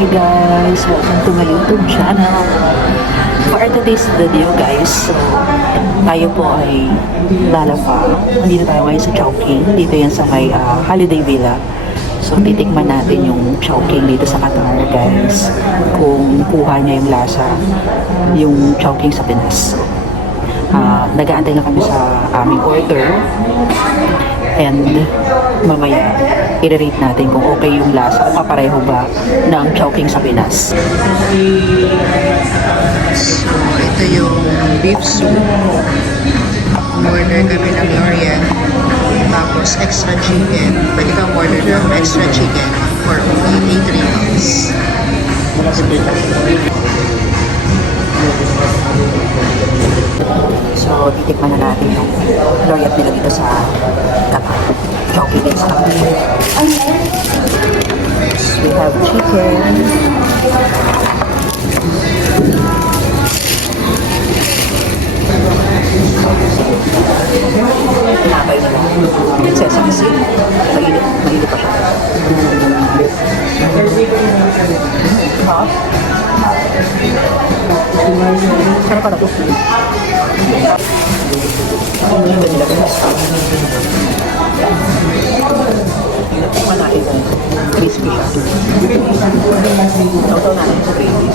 Hi guys! Welcome to my YouTube channel. For today's video guys, so, tayo po ay lalapa. Nandito tayo ngayon sa Chowking. Dito yan sa may ah, Holiday Villa. So titikman natin yung Chowking dito sa Qatar guys. Kung kuha niya yung lasa, yung Chowking sa Pinas. Ah, nag-aantay na kami sa aming order. And mamaya, i-rate natin kung okay yung lasa o kapareho ba ng Chowking sa Pinas. So, ito yung beef soup. Order kami ng Lorian. Tapos, extra chicken. Pwede kang order ng extra chicken for only 83 bucks. So, titikman na natin yung L'Oreal nila dito sa Qatar. Chowking din sa We have chicken. Sesame pa siya. To. Ang ganda nila guys. Tawtaw natin sa gravy.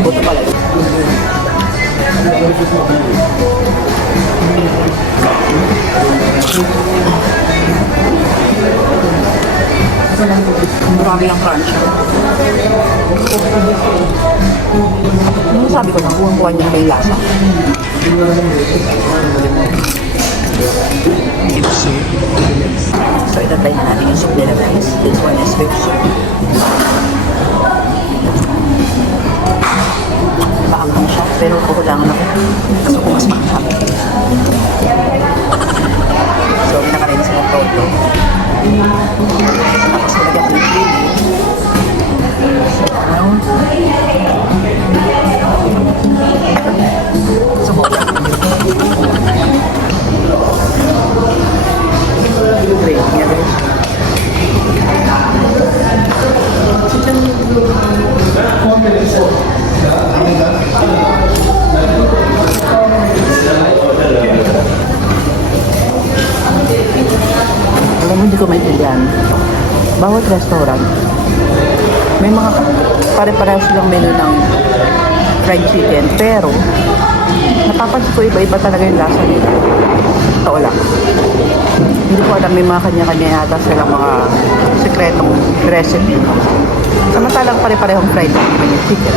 Buto pala yun. Marami ang crunch. Sabi ko na, kuha niya may lasa. So, itatry na natin yung soup nila guys. This one is beef soup. Maanghang siya, pero kukulangan ako. Kasi kung mas maanghang. Hindi ko maintindihan. Bawat restaurant, may mga pare-parehas silang menu ng fried chicken. Pero, napapansin ko iba-iba talaga yung lasa nila. Totoo lang. Hindi ko alam, may mga kanya-kanya yata silang mga sekretong recipe. Samantalang pare-parehong fried chicken.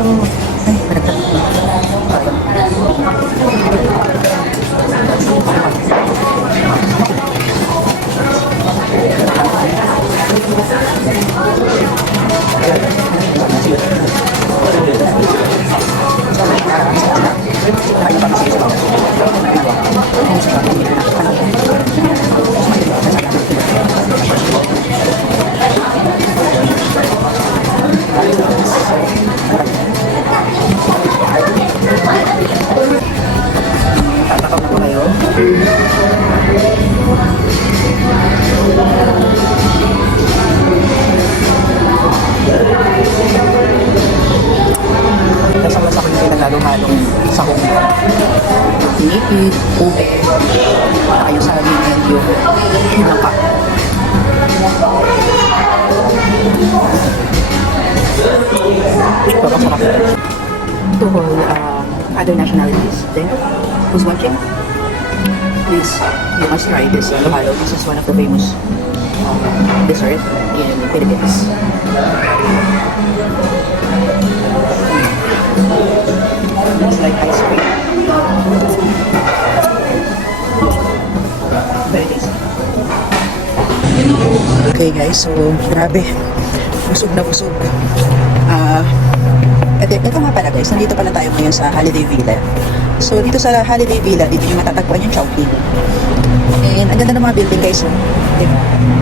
嗯 other nationalities there who's watching, please, you must try this halo. This is one of the famous um, dessert in Philippines. It's like ice cream. Very tasty. Okay guys, so grabe. Busog na busog. Ah, ito, ito nga pala guys, nandito pala tayo ngayon sa Holiday Villa. So dito sa Holiday Villa, dito yung matatagpuan yung Chowking. And ang ganda ng mga building guys. Diba?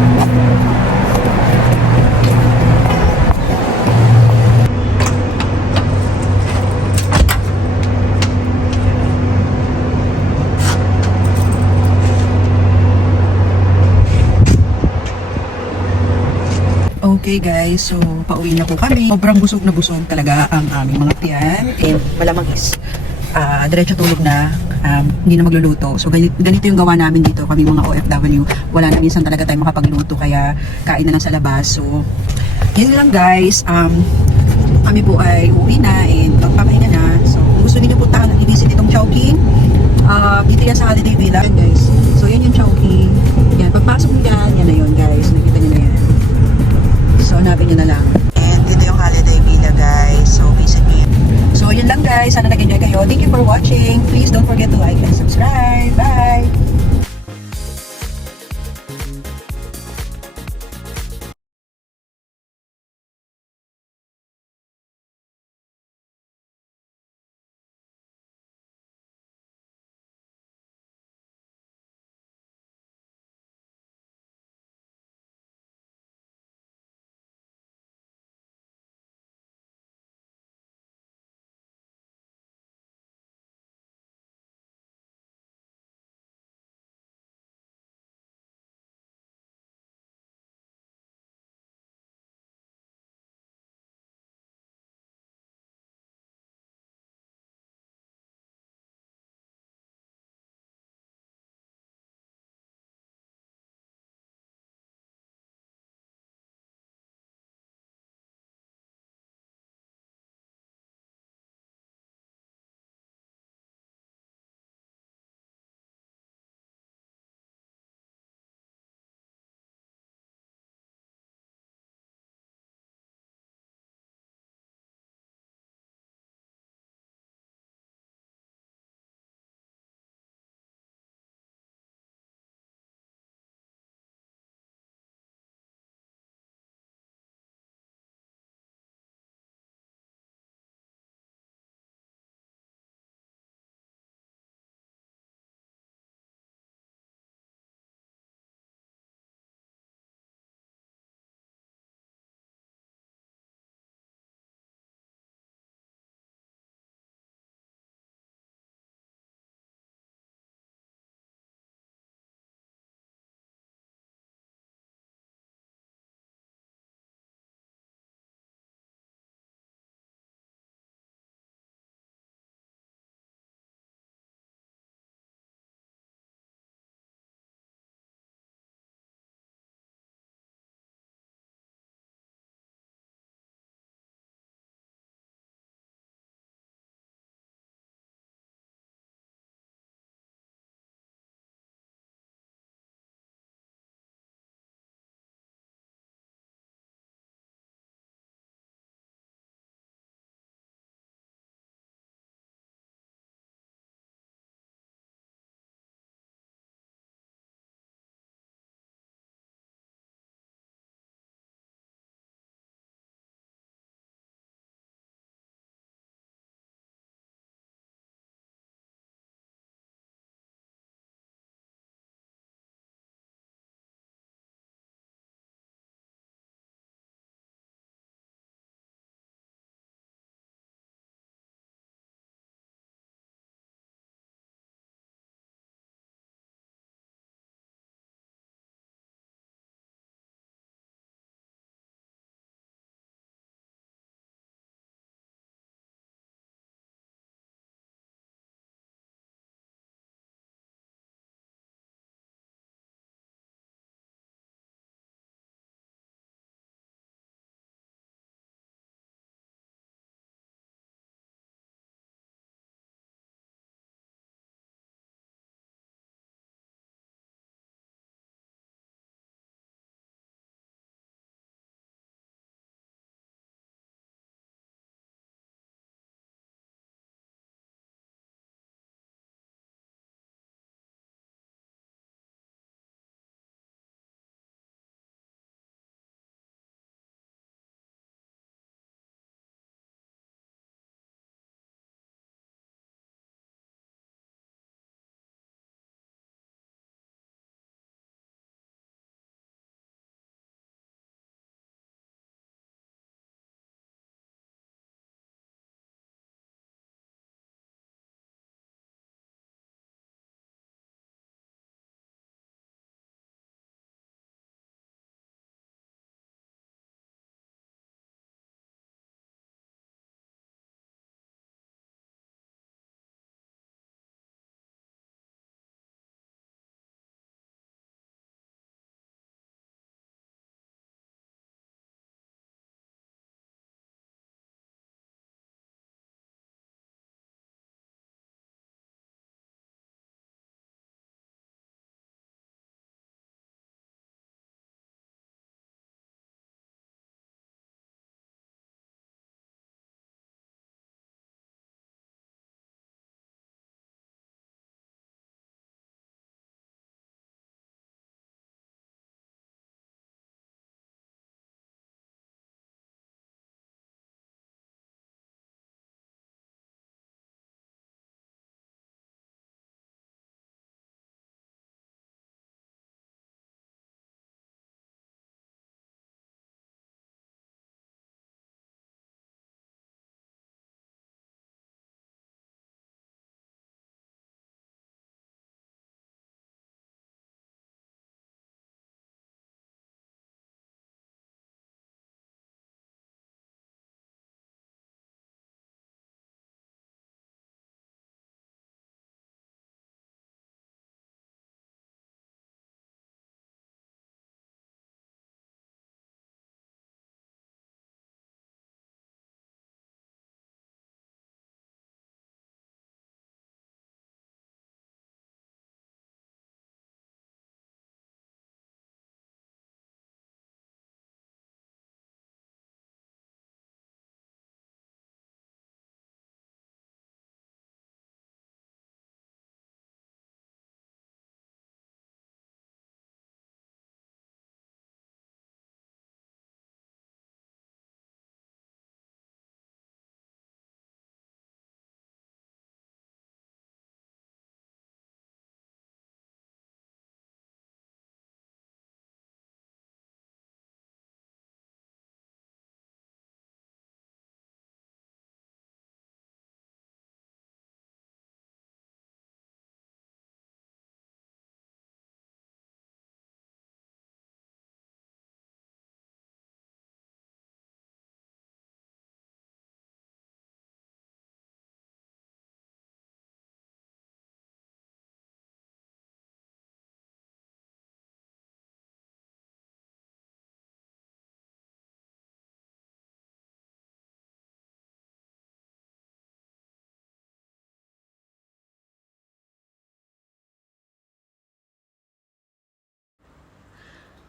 Okay guys, so pauwi na po kami. Sobrang busog na busog talaga ang aming mga tiyan. And malamang is, ah diretso tulog na, um, hindi na magluluto. So ganito, ganito yung gawa namin dito, kami mga OFW. Wala na minsan talaga tayo makapagluto, kaya kain na lang sa labas. So, yun lang guys. Um, kami po ay uwi na and magpapahinga na. So, gusto niyo puntahan at i-visit itong Chowking, uh, dito yan sa Holiday Villa. Yan guys. Nyo na lang. And dito yung Holiday Villa, guys. So, visit me. So, yun lang, guys. Sana nag-enjoy kayo. Thank you for watching. Please don't forget to like and subscribe. Bye!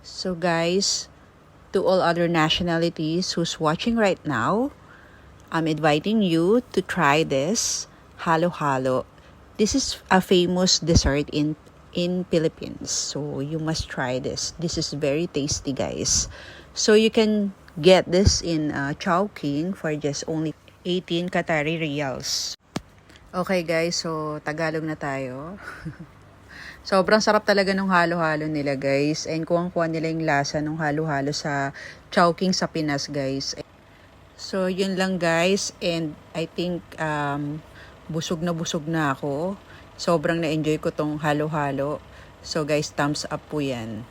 So guys, to all other nationalities who's watching right now, I'm inviting you to try this halo halo. This is a famous dessert in in Philippines. So you must try this. This is very tasty, guys. So you can get this in uh, Chowking for just only 18 Qatari riyals. Okay guys, so Tagalog na tayo. Sobrang sarap talaga nung halo-halo nila guys. And kuwang-kuha nila yung lasa nung halo-halo sa Chowking sa Pinas guys. So yun lang guys. And I think um, busog na busog na ako. Sobrang na-enjoy ko tong halo-halo. So guys, thumbs up po yan.